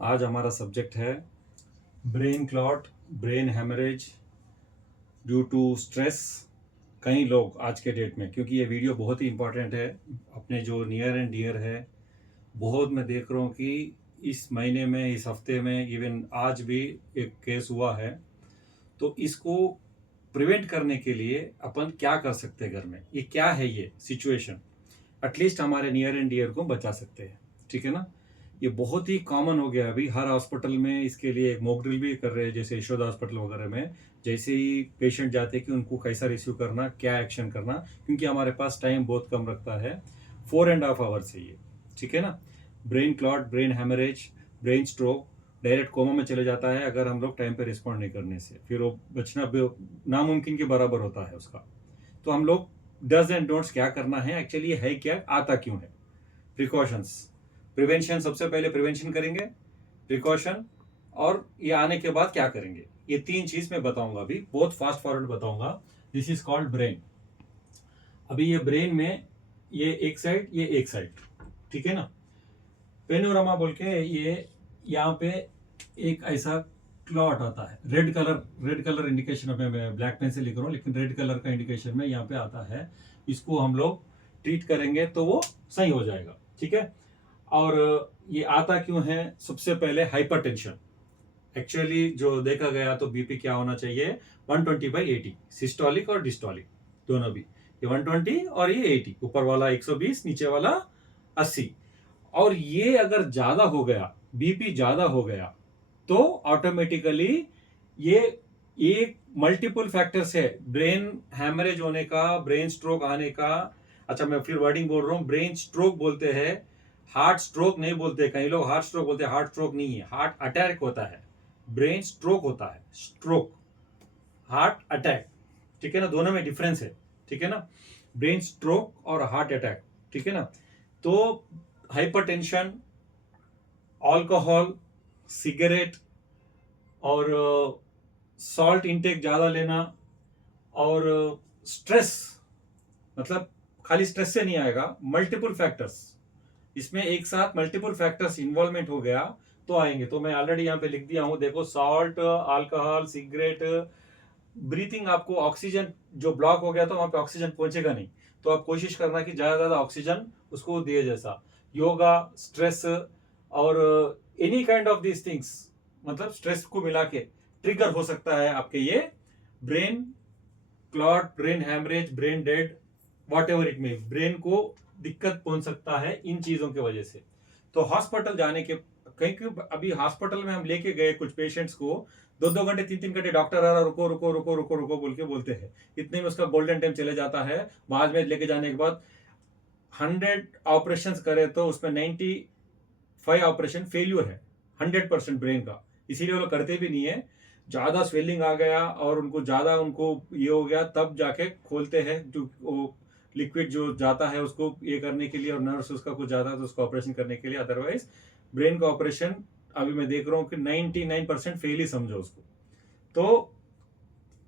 आज हमारा सब्जेक्ट है brain clot, brain haemorrhage due to stress. कई लोग आज के डेट में, क्योंकि ये वीडियो बहुत ही इंपॉर्टेंट है, अपने जो नियर एंड डियर है, बहुत मैं देख रहा हूँ कि इस महीने में, इस हफ्ते में, इवन आज भी एक केस हुआ है। तो इसको प्रिवेंट करने के लिए अपन क्या कर सकते हैं घर में, ये क्या है ये सिचुएशन, एटलीस्ट हमारे नियर एंड डियर को बचा सकते हैं। ठीक है ना। ये बहुत ही कॉमन हो गया अभी, हर हॉस्पिटल में इसके लिए एक मॉक ड्रिल भी कर रहे हैं, जैसे यशोदा हॉस्पिटल वगैरह में। जैसे ही पेशेंट जाते हैं कि उनको कैसा रिसीव करना, क्या एक्शन करना, क्योंकि हमारे पास टाइम बहुत कम रखता है, 4.5 आवर्स है ये। ठीक है ना। Brain clot, brain haemorrhage, brain stroke direct coma में चले जाता है अगर हम लोग टाइम पे रिस्पॉन्ड नहीं करने से, फिर वो बचना नामुमकिन के बराबर होता है उसका। तो हम लोग डज एंड डोंट्स क्या करना है, एक्चुअली है क्या, आता क्यों है, प्रिकॉशंस, प्रिवेंशन। सबसे पहले प्रिवेंशन करेंगे, प्रिकॉशन, और ये आने के बाद क्या करेंगे, ये तीन चीज मैं बताऊंगा अभी, बहुत फास्ट फॉरवर्ड बताऊंगा। This is called brain. अभी ये ब्रेन में ये एक साइड, ये एक साइड, ठीक है ना। पेनोरामा बोल के ये यहाँ पे एक ऐसा क्लॉट आता है, रेड कलर इंडिकेशन में, मैं ब्लैक पेन से लिख रहा हूँ लेकिन रेड कलर का इंडिकेशन में यहाँ पे आता है। इसको हम लोग ट्रीट करेंगे तो वो सही हो जाएगा। ठीक है। और ये आता क्यों है, सबसे पहले हाइपरटेंशन। एक्चुअली जो देखा गया तो बीपी क्या होना चाहिए, 120/80, सिस्टोलिक और डिस्टोलिक दोनों भी। ये 120 और ये 80, ऊपर वाला 120, नीचे वाला 80। और ये अगर ज्यादा हो गया, बीपी ज्यादा हो गया, तो ऑटोमेटिकली ये एक मल्टीपल फैक्टर्स है ब्रेन हैमरेज होने का, ब्रेन स्ट्रोक आने का। अच्छा, मैं फिर वर्डिंग बोल रहा हूँ, ब्रेन स्ट्रोक बोलते हैं, हार्ट स्ट्रोक नहीं बोलते। कई लोग हार्ट स्ट्रोक बोलते हैं, हार्ट स्ट्रोक नहीं है, हार्ट अटैक होता है, ब्रेन स्ट्रोक होता है, स्ट्रोक, हार्ट अटैक। ठीक है ना, दोनों में डिफरेंस है। ठीक है ना, ब्रेन स्ट्रोक और हार्ट अटैक। ठीक है ना। तो हाइपरटेंशन, अल्कोहल, सिगरेट और सॉल्ट इंटेक ज़्यादा लेना, और स्ट्रेस, मतलब खाली स्ट्रेस से नहीं आएगा, मल्टीपल फैक्टर्स, इसमें एक साथ मल्टीपल फैक्टर्स इन्वॉल्वमेंट हो गया तो आएंगे। तो मैं ऑलरेडी यहाँ पे लिख दिया हूँ, देखो, सॉल्ट, अल्कोहल, सिगरेट, ब्रीथिंग। आपको ऑक्सीजन जो ब्लॉक हो गया तो वहां पे ऑक्सीजन पहुंचेगा नहीं, तो आप कोशिश करना कि ज्यादा ज्यादा ऑक्सीजन उसको दिए। जैसा योगा, स्ट्रेस और any kind of these things, मतलब स्ट्रेस को मिला के ट्रिगर हो सकता है आपके ये brain clot, brain haemorrhage, brain dead, what ever it may, brain को दिक्कत पहुंच सकता है इन चीजों की वजह से। तो हॉस्पिटल जाने के, क्योंकि अभी हॉस्पिटल में हम लेके गए कुछ पेशेंट्स को, 2-2 घंटे, 3-3 घंटे डॉक्टर आ रहा, रुको रुको रुको रुको रुको बोल के बोलते हैं, इतने में उसका गोल्डन टाइम चले जाता है। बाद में लेके जाने के बाद 100 ऑपरेशन करे तो उसमें 95 ऑपरेशन फेल्यूर है, 100% ब्रेन का। इसीलिए वो लोग करते भी नहीं है। ज्यादा स्वेलिंग आ गया और उनको ज्यादा, उनको ये हो गया, तब जाके खोलते हैं, जो वो लिक्विड जो जाता है उसको ये करने के लिए, और नर्स उसका कुछ जाता है तो उसको ऑपरेशन करने के लिए। अदरवाइज ब्रेन का ऑपरेशन अभी मैं देख रहा हूँ कि 99% फेल ही समझो उसको। तो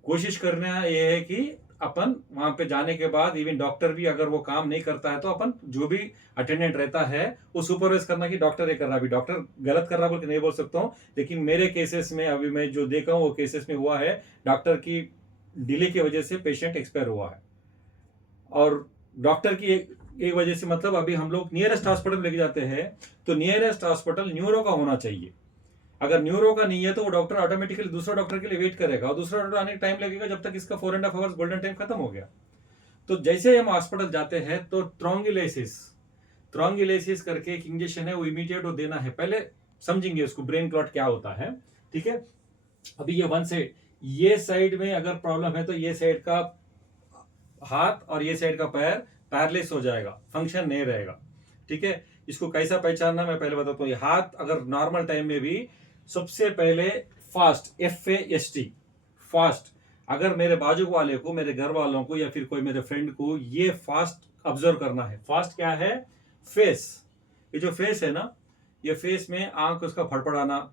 कोशिश करना ये है कि अपन वहां पे जाने के बाद, इवन डॉक्टर भी अगर वो काम नहीं करता है तो अपन जो भी अटेंडेंट रहता है वो सुपरवाइज करना कि डॉक्टर ये कर रहा है। अभी डॉक्टर गलत कर रहा बोल के नहीं बोल सकता हूँ, लेकिन मेरे केसेस में अभी मैं जो देखा हूँ वो केसेस में हुआ है, डॉक्टर की डिले की वजह से पेशेंट एक्सपायर हुआ है। और डॉक्टर की एक वजह से, मतलब अभी हम लोग नियरेस्ट हॉस्पिटल लेके जाते हैं तो नियरेस्ट हॉस्पिटल न्यूरो का होना चाहिए। अगर न्यूरो का नहीं है तो वो डॉक्टर ऑटोमेटिकली दूसरा डॉक्टर के लिए वेट करेगा, और दूसरा डॉक्टर आने का टाइम लगेगा जब तक इसका 4.5 आवर्स गोल्डन टाइम खत्म हो गया। तो जैसे हम हॉस्पिटल जाते हैं तो थ्रोंगिलेसिस करके एक इंजेक्शन है, वो इमीडिएट वो देना है। पहले समझेंगे उसको ब्रेन क्लॉट क्या होता है। ठीक है। अभी ये वन साइड, ये साइड में अगर प्रॉब्लम है तो ये साइड का हाथ और ये साइड का पैर पैरलेस हो जाएगा, फंक्शन नहीं रहेगा। ठीक है। इसको कैसा पहचानना मैं पहले बताता हूँ। ये हाथ अगर नॉर्मल टाइम में भी, सबसे पहले फास्ट, FAST, फास्ट। अगर मेरे बाजू वाले को, मेरे घर वालों को, या फिर कोई मेरे फ्रेंड को ये फास्ट ऑब्जर्व करना है। फास्ट क्या है, फेस, ये जो फेस है ना, ये फेस में आंख उसका फड़फड़ाना,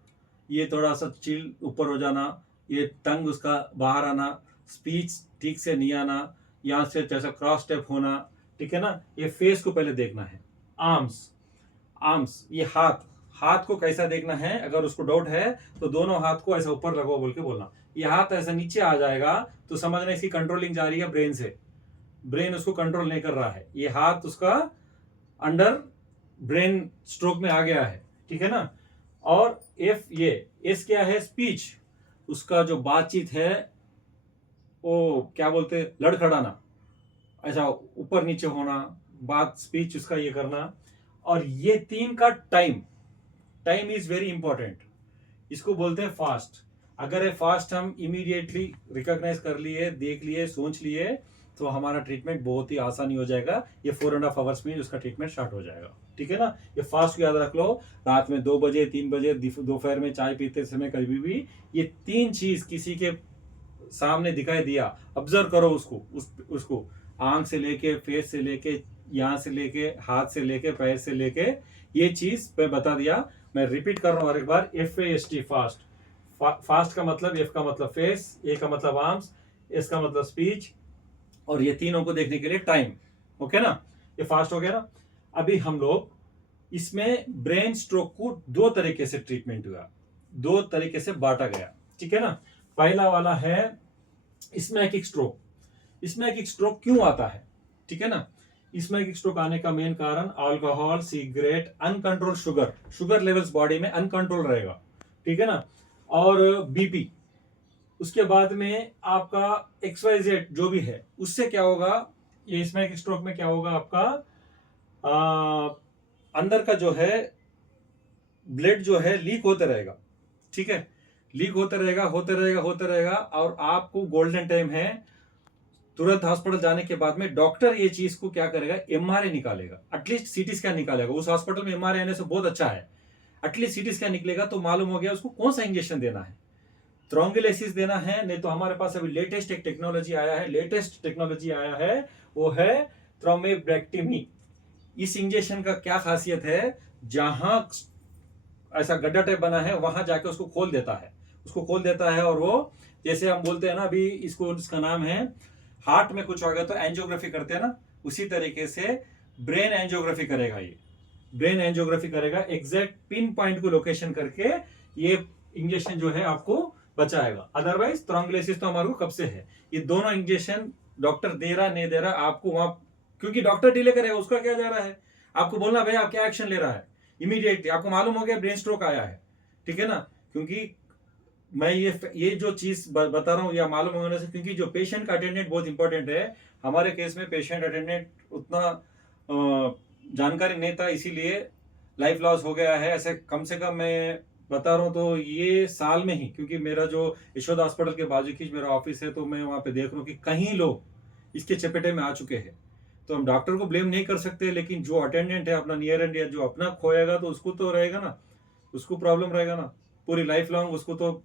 ये थोड़ा सा चिल ऊपर हो जाना, ये टंग उसका बाहर आना, स्पीच ठीक से नहीं आना, यहाँ से जैसा क्रॉस स्टेप होना। ठीक है ना, ये फेस को पहले देखना है। आर्म्स, ये हाथ, हाथ को कैसा देखना है, अगर उसको डाउट है तो दोनों हाथ को ऐसा ऊपर लगाओ बोल के बोलना। ये हाथ ऐसा नीचे आ जाएगा तो समझना इसकी कंट्रोलिंग जा रही है ब्रेन से, ब्रेन उसको कंट्रोल नहीं कर रहा है, ये हाथ उसका अंडर ब्रेन स्ट्रोक में आ गया है, ठीक है ना। और एफ, ये एस क्या है, स्पीच, उसका जो बातचीत है वो क्या बोलते हैं, लड़खड़ाना, ऐसा ऊपर नीचे होना, बात स्पीच उसका ये करना। और ये 3 का time, time is very important, इसको बोलते हैं फास्ट। अगर ये फास्ट हम इमीडिएटली रिकॉग्नाइज कर लिए, देख लिए, सोच लिए, तो हमारा ट्रीटमेंट बहुत ही आसानी हो जाएगा। ये 4.5 आवर्स में उसका ट्रीटमेंट स्टार्ट हो जाएगा, ठीक है ना। ये फास्ट को याद रख लो, रात में 2 बजे 3 बजे, दोपहर में चाय पीते समय, कभी भी ये 3 चीज किसी के सामने दिखाई दिया, ऑब्जर्व करो उसको, उसको आंख से लेके, फेस से लेके, यहाँ से लेके, हाथ से लेके, पैर से लेके, ये चीज मैं बता दिया। मैं रिपीट कर रहा हूँ और एक बार, FAST, फास्ट। फास्ट का मतलब, F का मतलब फेस, A का मतलब आर्म्स, S का मतलब स्पीच, और ये तीनों को देखने के लिए टाइम। ओके ना, ये फास्ट हो गया ना। अभी हम लोग इसमें ब्रेन स्ट्रोक को 2 तरीके से ट्रीटमेंट हुआ, 2 तरीके से बांटा गया, ठीक है ना। पहला वाला है इस्मेकिक स्ट्रोक। इस्मेकिक स्ट्रोक क्यों आता है, ठीक है ना। इस्मेकिक स्ट्रोक आने का मेन कारण alcohol, cigarette, uncontrol sugar, sugar levels body में अनकंट्रोल रहेगा, ठीक है ना, और बीपी। उसके बाद में आपका XYZ जो भी है, उससे क्या होगा, ये इस्मेकिक स्ट्रोक में क्या होगा, आपका अंदर का जो है ब्लड जो है लीक होते रहेगा, ठीक है, लीक होते रहेगा, होते रहेगा, होते रहेगा। और आपको गोल्डन टाइम है, तुरंत हॉस्पिटल जाने के बाद में डॉक्टर ये चीज को क्या करेगा, MRI निकालेगा, एटलीस्ट CT स्कैन निकालेगा। उस हॉस्पिटल में MRI आने से बहुत अच्छा है, एटलीस्ट CT स्कैन निकलेगा तो मालूम हो गया उसको कौन सा इंजेक्शन देना है, थ्रोम्बोलाइसिस देना है, नहीं तो हमारे पास अभी लेटेस्ट एक टेक्नोलॉजी आया है, लेटेस्ट टेक्नोलॉजी आया है, वो है थ्रोम्बोफ्लेक्टोमी। इस इंजेक्शन का क्या खासियत है, जहां ऐसा गड्ढा टाइप बना है वहां जाके उसको खोल देता है, उसको खोल देता है। और वो जैसे हम बोलते हैं ना, अभी इसको, इसका नाम है, हार्ट में कुछ हो गया तो एंजियोग्राफी करते हैं ना, उसी तरीके से ब्रेन एंजियोग्राफी करेगा। ये ब्रेन एंजियोग्राफी करेगा, एग्जैक्ट पिन पॉइंट को लोकेशन करके ये इंजेक्शन जो है आपको बचाएगा। अदरवाइज थ्रोम्बोलाइसिस तो हमारे को कब से है। ये दोनों इंजेक्शन डॉक्टर दे रहा नहीं दे रहा आपको वहां, क्योंकि डॉक्टर डिले करेगा, उसका क्या जा रहा है, आपको बोलना भाई आप क्या एक्शन ले रहा है, इमीडिएटली आपको मालूम हो गया ब्रेन स्ट्रोक आया है, ठीक है ना। क्योंकि मैं ये जो चीज बता रहा हूँ या मालूम होने से, क्योंकि जो पेशेंट का अटेंडेंट बहुत इंपॉर्टेंट है। हमारे केस में पेशेंट अटेंडेंट उतना जानकारी नहीं था, इसीलिए लाइफ लॉस हो गया है। ऐसे कम से कम मैं बता रहा हूँ तो ये साल में ही, क्योंकि मेरा जो यशोदा हॉस्पिटल के बाजू की मेरा ऑफिस है, तो मैं वहाँ पे देख रहा हूँ कि कहीं लोग इसके चपेटे में आ चुके हैं। तो हम डॉक्टर को ब्लेम नहीं कर सकते, लेकिन जो अटेंडेंट है अपना नियर एंड डियर, जो अपना खोएगा तो उसको तो रहेगा ना, उसको प्रॉब्लम रहेगा ना, पूरी लाइफ लॉन्ग उसको तो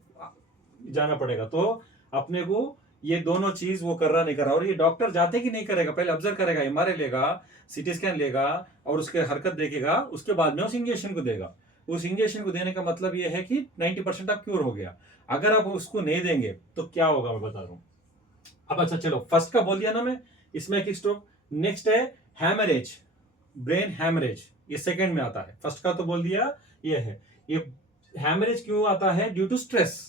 जाना पड़ेगा। तो अपने को ये दोनों चीज वो कर रहा नहीं कर रहा, और ये डॉक्टर जाते कि नहीं करेगा, पहले ऑब्जर्व करेगा, MRI लेगा, CT स्कैन लेगा, और उसके हरकत देखेगा, उसके बाद में उस इंजेक्शन को देगा। उस इंजेक्शन को देने का मतलब ये है कि 90% आप क्योर हो गया। अगर आप उसको नहीं देंगे तो क्या होगा, मैं बता रहा हूँ अब। अच्छा चलो, फर्स्ट का बोल दिया ना मैं, इस्मेकिक स्ट्रोक। नेक्स्ट है हैमरेज, ब्रेन हैमरेज, ये सेकंड में आता है। फर्स्ट का तो बोल दिया, ये है। ये हैमरेज क्यों आता है, ड्यू टू स्ट्रेस।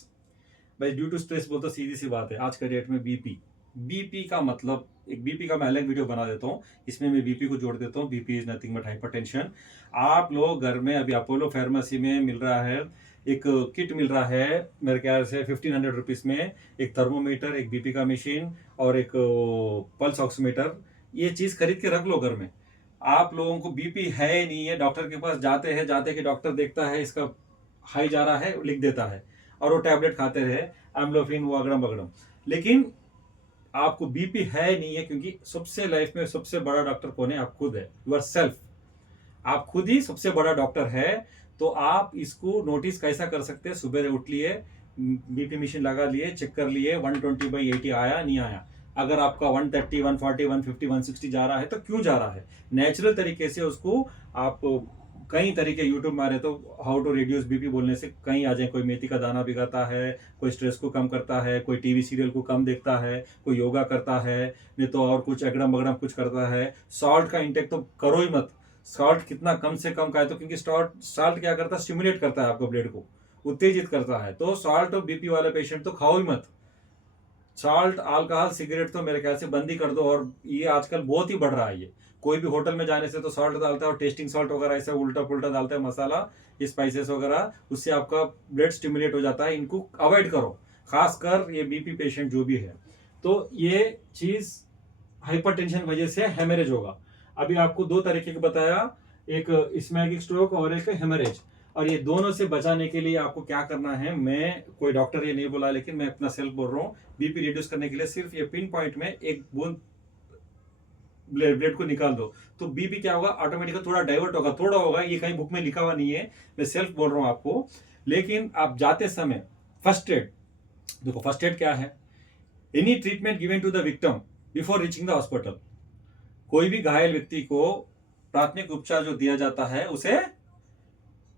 भाई ड्यू टू स्ट्रेस बोलते सीधी सी बात है, आज के डेट में बीपी का मतलब, एक बीपी का मैं अलग वीडियो बना देता हूँ, इसमें मैं बीपी को जोड़ देता हूँ। BP is nothing but hypertension. आप लोग घर में अभी अपोलो फार्मेसी में मिल रहा है, एक किट मिल रहा है मेरे ख्याल से 1500 रुपीज में, एक थर्मोमीटर, एक बीपी का मशीन, और एक पल्स ऑक्सीमीटर। ये चीज खरीद के रख लो घर में। आप लोगों को बीपी है नहीं है, डॉक्टर के पास जाते हैं, जाते कि डॉक्टर देखता है इसका हाई जा रहा है, लिख देता है, और वो टैबलेट खाते रहे, एम्लोफिन, वो अगड़म बगड़म। लेकिन आपको बीपी है नहीं है, क्योंकि सबसे लाइफ में सबसे बड़ा डॉक्टर कौन है, आप खुद है, यूर सेल्फ। आप खुद ही सबसे बड़ा डॉक्टर है। तो आप इसको नोटिस कैसा कर सकते हैं, सुबह उठ लिए, बीपी मशीन लगा लिए, चेक कर लिए, 120/80 आया नहीं आया। अगर आपका 130, 140, 150, 160 जा रहा है तो क्यों जा रहा है, नेचुरल तरीके से उसको आप, कई तरीके यूट्यूब मारे तो हाउ टू रिड्यूस बीपी बोलने से कहीं आ जाए। कोई मेथी का दाना भिगाता है, कोई स्ट्रेस को कम करता है, कोई टीवी सीरियल को कम देखता है, कोई योगा करता है, नहीं तो और कुछ अगड़म बगड़म कुछ करता है। सॉल्ट का इंटेक तो करो ही मत, सॉल्ट कितना कम से कम खाए, तो क्योंकि सॉल्ट क्या करता है, स्टिमुलेट करता है आपको, ब्लड को उत्तेजित करता है। तो सॉल्ट बीपी वाले पेशेंट तो खाओ ही मत। सॉल्ट, अल्कोहल, सिगरेट तो मेरे ख्याल से बंद ही कर दो। और ये आजकल बहुत ही बढ़ रहा है। ये कोई भी होटल में जाने से तो सॉल्ट डालता है, और टेस्टिंग सॉल्ट वगैरह ऐसा उल्टा पुल्टा डालता है मसाला, स्पाइसेस वगैरह, उससे आपका ब्लड स्टिमुलेट हो जाता है। इनको अवॉइड करो, खासकर ये बीपी पेशेंट जो भी है। तो ये चीज हाइपरटेंशन वजह से हेमरेज होगा। अभी आपको दो तरीके का बताया, एक इस्मैगिक स्ट्रोक और एक हेमरेज। और ये दोनों से बचाने के लिए आपको क्या करना है, मैं कोई डॉक्टर ये नहीं बोला, लेकिन मैं अपना सेल्फ बोल रहा हूँ। बीपी रिड्यूस करने के लिए सिर्फ ये पिन पॉइंट में एक बूंद ब्लड को निकाल दो, तो बीपी क्या होगा, ऑटोमेटिकली थोड़ा डाइवर्ट होगा, थोड़ा होगा, ये कहीं बुक में लिखा हुआ नहीं है, मैं सेल्फ बोल रहा हूँ आपको। लेकिन आप जाते समय फर्स्ट एड देखो, फर्स्ट एड क्या है, any treatment given to the victim before reaching the hospital. कोई भी घायल व्यक्ति को प्राथमिक उपचार जो दिया जाता है उसे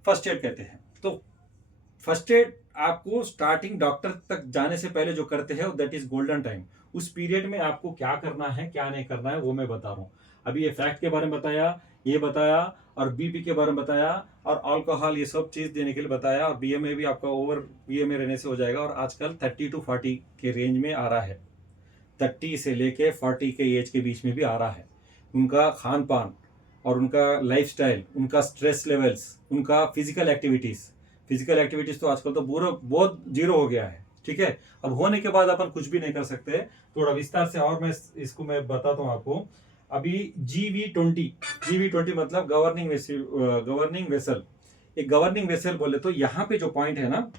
फर्स्ट एड कहते हैं। तो फर्स्ट एड आपको स्टार्टिंग डॉक्टर तक जाने से पहले जो करते हैं दैट इज गोल्डन टाइम। उस पीरियड में आपको क्या करना है क्या नहीं करना है वो मैं बता रहा हूँ। अभी ये फैक्ट के बारे में बताया, ये बताया, और बीपी के बारे में बताया, और अल्कोहल, ये सब चीज देने के लिए बताया। और बीएमए भी आपका ओवर बीएमए रहने से हो जाएगा। और आजकल 30 to 40 के रेंज में आ रहा है, 30 से लेके 40 के एज के बीच में भी आ रहा है। उनका खान पान और उनका लाइफस्टाइल, उनका स्ट्रेस लेवल्स, उनका फिजिकल एक्टिविटीज तो आजकल तो पूरा बहुत जीरो हो गया है। ठीक है, अब होने के बाद अपन कुछ भी नहीं कर सकते। थोड़ा विस्तार से और मैं इसको मैं बताता हूँ आपको। अभी GV20 मतलब गवर्निंग वेसल। एक गवर्निंग वेसल बोले तो यहाँ पे जो पॉइंट है ना,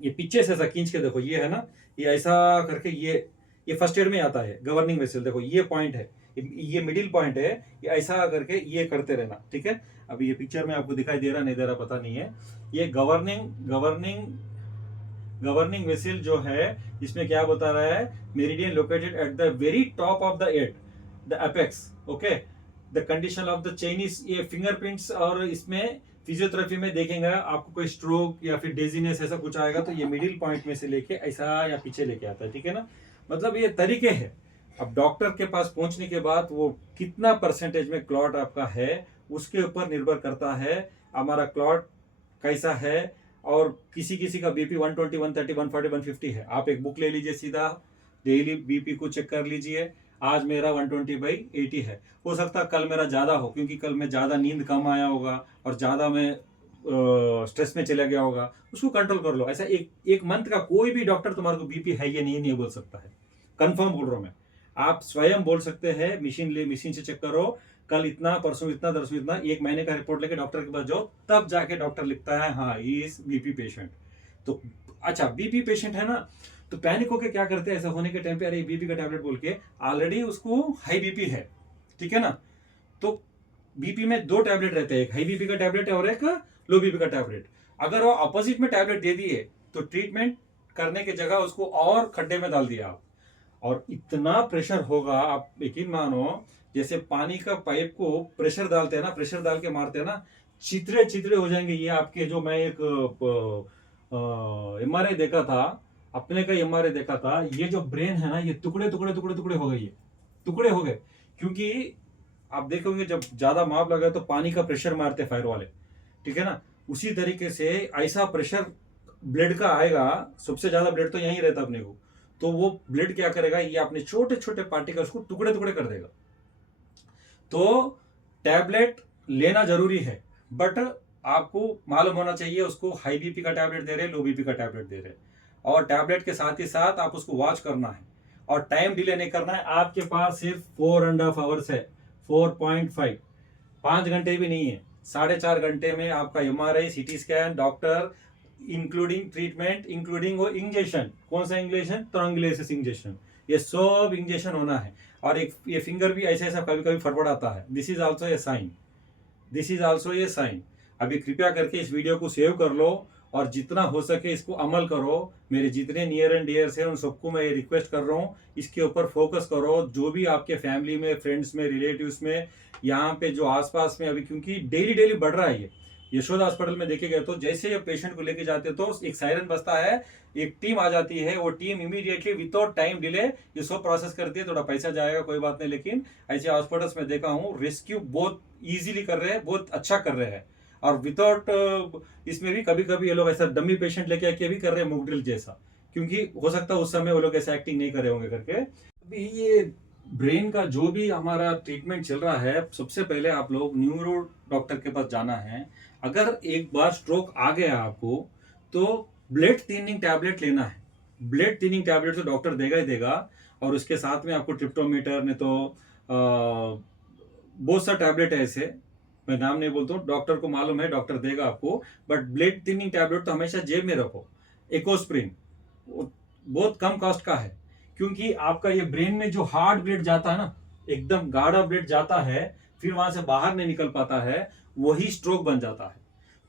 ये पीछे से ऐसा खींच के देखो, ये है ना, ये ऐसा करके ये फर्स्ट एड में आता है गवर्निंग वेसल। देखो ये पॉइंट है, ये मिडिल पॉइंट है, ये ऐसा करके ये करते रहना। ठीक है, अभी ये पिक्चर में आपको दिखाई दे रहा नहीं दे रहा पता नहीं है। ये गवर्निंग वेसल जो है, इसमें क्या बता रहा है, meridian located at the very top of the head, the apex. Okay, the condition of the chain is, ये फिंगरप्रिंट्स। और इसमें फिजियोथेरेपी में देखेंगे आपको कोई स्ट्रोक या फिर डेजीनेस ऐसा कुछ आएगा तो ये मिडिल पॉइंट में से लेके ऐसा या पीछे लेके आता है। ठीक है ना, मतलब ये तरीके हैं। अब डॉक्टर के पास पहुंचने के बाद वो कितना परसेंटेज में क्लॉट आपका है उसके ऊपर निर्भर करता है हमारा क्लॉट कैसा है। और किसी किसी का बीपी 120, 130, 140, 150 है। आप एक बुक ले लीजिए, सीधा डेली बीपी को चेक कर लीजिए। आज मेरा 120/80 है, हो सकता है कल मेरा ज़्यादा हो, क्योंकि कल में ज़्यादा नींद कम आया होगा और ज़्यादा मैं स्ट्रेस में चला गया होगा। उसको कंट्रोल कर लो। ऐसा एक मंथ का कोई भी डॉक्टर तुम्हारे को बीपी है या नहीं बोल सकता है। कंफर्म बोल रहा हूँ मैं, आप स्वयं बोल सकते हैं। मशीन से चेक करो, कल इतना, परसों इतना, दरसों इतना, एक महीने का रिपोर्ट लेके डॉक्टर के पास जाओ, तब जाके डॉक्टर लिखता है हाँ इज बीपी पेशेंट। तो अच्छा, बीपी पेशेंट है ना, तो पैनिक होके क्या करते हैं ऐसा होने के टाइम पे, अरे बीपी का टैबलेट बोल के, ऑलरेडी उसको हाई बीपी है। ठीक है ना, तो बीपी में दो टैबलेट रहते हैं, एक हाई बीपी का टैबलेट है और एक लो बीपी का टैबलेट। अगर वो अपोजिट में टैबलेट दे दिए तो ट्रीटमेंट करने की जगह उसको और खड्डे में डाल दिया आप, और इतना प्रेशर होगा, आप यकीन मानो, जैसे पानी का पाइप को प्रेशर डालते हैं ना, प्रेशर डाल के मारते हैं ना, चित्रे चित्रे हो जाएंगे ये आपके। जो मैं एक MRI देखा था, अपने का MRI देखा था, ये जो ब्रेन है ना, ये टुकड़े टुकड़े टुकड़े टुकड़े हो गए, ये टुकड़े हो गए। क्योंकि आप देखोगे जब ज्यादा माप लगा तो पानी का प्रेशर मारते फायर वाले। ठीक है ना, उसी तरीके से ऐसा प्रेशर ब्लड का आएगा, सबसे ज्यादा ब्लड तो यहीं रहता अपने को, तो वो ब्लड क्या करेगा, ये अपने छोटे छोटे पार्टिकल्स को टुकड़े टुकड़े कर देगा। तो टैबलेट लेना जरूरी है, बट आपको मालूम होना चाहिए उसको हाई बीपी का टैबलेट दे रहे, लो बीपी का टैबलेट दे रहे, और टैबलेट के साथ ही साथ आप उसको वॉच करना है और टाइम डिले नहीं करना है। आपके पास सिर्फ 4.5 आवर्स है, 4.5, 5 घंटे भी नहीं है। 4.5 घंटे में आपका MRI, CT scan, doctor, including treatment, including वो इंजेक्शन, कौन सा इंजेक्शन, ट्रांगुलेसिस इंजेक्शन, ये सब इंजेक्शन होना है। और एक ये फिंगर भी ऐसा ऐसा कभी कभी फड़फड़ आता है, this is also a sign. अभी कृपया करके इस वीडियो को सेव कर लो और जितना हो सके इसको अमल करो। मेरे जितने नियर एंड डियर्स हैं उन सबको मैं ये रिक्वेस्ट कर रहा हूँ, इसके ऊपर फोकस करो। जो भी आपके फैमिली में, फ्रेंड्स में, रिलेटिव्स में, यहाँ पे जो आसपास में, अभी क्योंकि डेली डेली बढ़ रहा है ये, यशोदा हॉस्पिटल में देखे गए तो जैसे ही पेशेंट को लेके जाते तो एक सायरन बजता है, एक टीम आ जाती है, वो team immediately without time delay ये सब प्रोसेस करती है। थोड़ा पैसा जाएगा कोई बात नहीं, लेकिन ऐसे हॉस्पिटल्स में देखा हूँ रेस्क्यू बहुत इजीली कर रहे हैं, बहुत अच्छा कर रहे हैं। और विदाउट इसमें भी कभी कभी ये लोग ऐसा डमी पेशेंट लेके आके भी कर रहे हैं मॉक ड्रिल जैसा, क्योंकि हो सकता है उस समय वो लोग ऐसा एक्टिंग नहीं कर रहे होंगे करके। अभी ये ब्रेन का जो भी हमारा ट्रीटमेंट चल रहा है, सबसे पहले आप लोग न्यूरो डॉक्टर के पास जाना है। अगर एक बार स्ट्रोक आ गया आपको तो ब्लड थिनिंग टैबलेट लेना है। ब्लड थिनिंग टैबलेट तो डॉक्टर देगा ही देगा, और उसके साथ में आपको ट्रिप्टोमीटर ने तो बहुत सा टैबलेट है ऐसे, मैं नाम नहीं बोलता हूँ, डॉक्टर को मालूम है, डॉक्टर देगा आपको। बट ब्लड थिनिंग टैबलेट तो हमेशा जेब में रखो। एकोस्प्रिन बहुत कम कॉस्ट का है, क्योंकि आपका ये ब्रेन में जो हार्ड ब्लड जाता है ना, एकदम गाढ़ा ब्लड जाता है, फिर वहां से बाहर नहीं निकल पाता है, वही स्ट्रोक बन जाता है।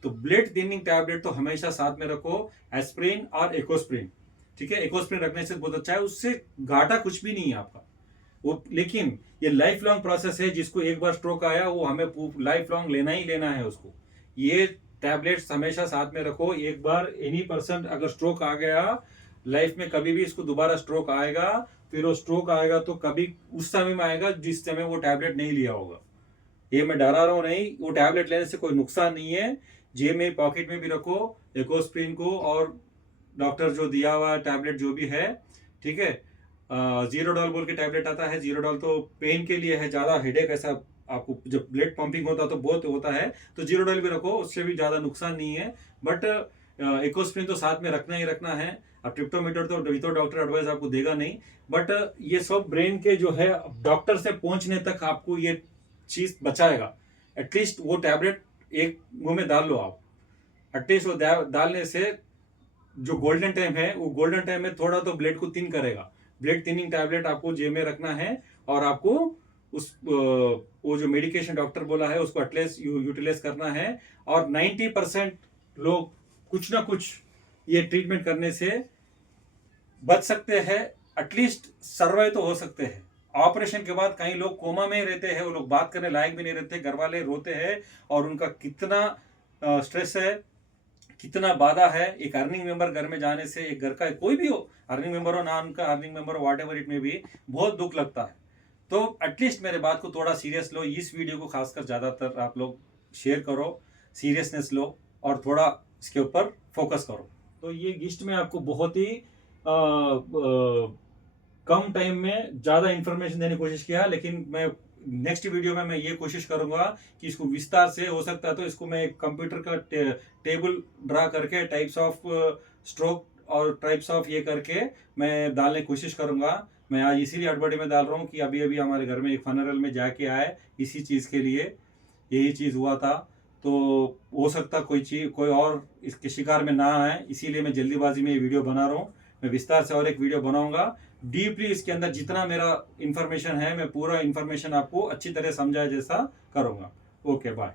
तो ब्लड थिनिंग टैबलेट तो हमेशा साथ में रखो, एस्प्रिन और एकोस्प्रिन। ठीक है, एकोस्प्रिन रखने से बहुत अच्छा है, उससे घाटा कुछ भी नहीं है आपका वो। लेकिन ये लाइफ लॉन्ग प्रोसेस है, जिसको एक बार स्ट्रोक आया वो हमें लाइफ लॉन्ग लेना ही लेना है उसको। ये टैबलेट्स हमेशा साथ में रखो। एक बार एनी पर्सन अगर स्ट्रोक आ गया लाइफ में, कभी भी इसको दोबारा स्ट्रोक आएगा, फिर वो स्ट्रोक आएगा तो कभी उस समय में आएगा जिस समय वो टैबलेट नहीं लिया होगा। ये मैं डरा रहा हूँ नहीं, वो टैबलेट लेने से कोई नुकसान नहीं है। जेब में पॉकेट में भी रखो एकोस्प्रिन को, और डॉक्टर जो दिया हुआ टैबलेट जो भी है, ठीक है। जीरोडॉल बोल के टैबलेट आता है, जीरोडॉल तो पेन के लिए है, ज़्यादा हेडेक ऐसा आपको जब ब्लड पंपिंग होता तो बहुत होता है, तो जीरोडॉल भी रखो, उससे भी ज़्यादा नुकसान नहीं है। बट एकोस्प्रिन तो साथ में रखना ही रखना है। अब ट्रिप्टोमीटर तो विदाउट डॉक्टर एडवाइस आपको देगा नहीं, बट ये सब ब्रेन के जो है डॉक्टर से पहुंचने तक आपको ये चीज बचाएगा। एटलीस्ट वो टैबलेट एक मुंह में डाल लो आप, एटलीस्ट वो डालने से जो गोल्डन टाइम है, वो गोल्डन टाइम में थोड़ा तो ब्लड को थिन करेगा। ब्लड थिनिंग टैबलेट आपको जेब में रखना है, और आपको उस वो जो मेडिकेशन डॉक्टर बोला है उसको एटलीस्ट यूटिलाइज करना है। और 90% लोग कुछ ना कुछ ये ट्रीटमेंट करने से बच सकते हैं, एटलीस्ट सर्वाइव तो हो सकते हैं। ऑपरेशन के बाद कई लोग कोमा में रहते हैं, वो लोग बात करने लायक भी नहीं रहते, घर वाले रोते हैं, और उनका कितना स्ट्रेस है, कितना बाधा है। एक अर्निंग मेंबर घर में जाने से, एक घर का कोई भी हो, अर्निंग मेंबर हो ना उनका अर्निंग मेंबर हो, व्हाटएवर इट में भी बहुत दुख लगता है। तो एटलीस्ट मेरे बात को थोड़ा सीरियस लो। इस वीडियो को खासकर ज़्यादातर आप लोग शेयर करो, सीरियसनेस लो, और थोड़ा इसके ऊपर फोकस करो। तो ये गिस्ट में आपको बहुत ही कम टाइम में ज़्यादा इन्फॉर्मेशन देने की कोशिश किया, लेकिन मैं नेक्स्ट वीडियो में मैं ये कोशिश करूंगा कि इसको विस्तार से, हो सकता है तो इसको मैं एक कंप्यूटर का टेबल ड्रा करके टाइप्स ऑफ स्ट्रोक और टाइप्स ऑफ ये करके मैं डालने की कोशिश करूंगा। मैं आज इसीलिए एडवर्टाइज में डाल रहा हूँ कि अभी अभी हमारे घर में एक फनरल में जाके आए इसी चीज़ के लिए, यही चीज़ हुआ था। तो हो सकता कोई और इसके शिकार में ना आए, इसीलिए मैं जल्दीबाजी में ये वीडियो बना रहा हूँ। मैं विस्तार से और एक वीडियो बनाऊंगा डीपली, इसके अंदर जितना मेरा इंफॉर्मेशन है मैं पूरा इंफॉर्मेशन आपको अच्छी तरह समझाए जैसा करूंगा। Okay, bye.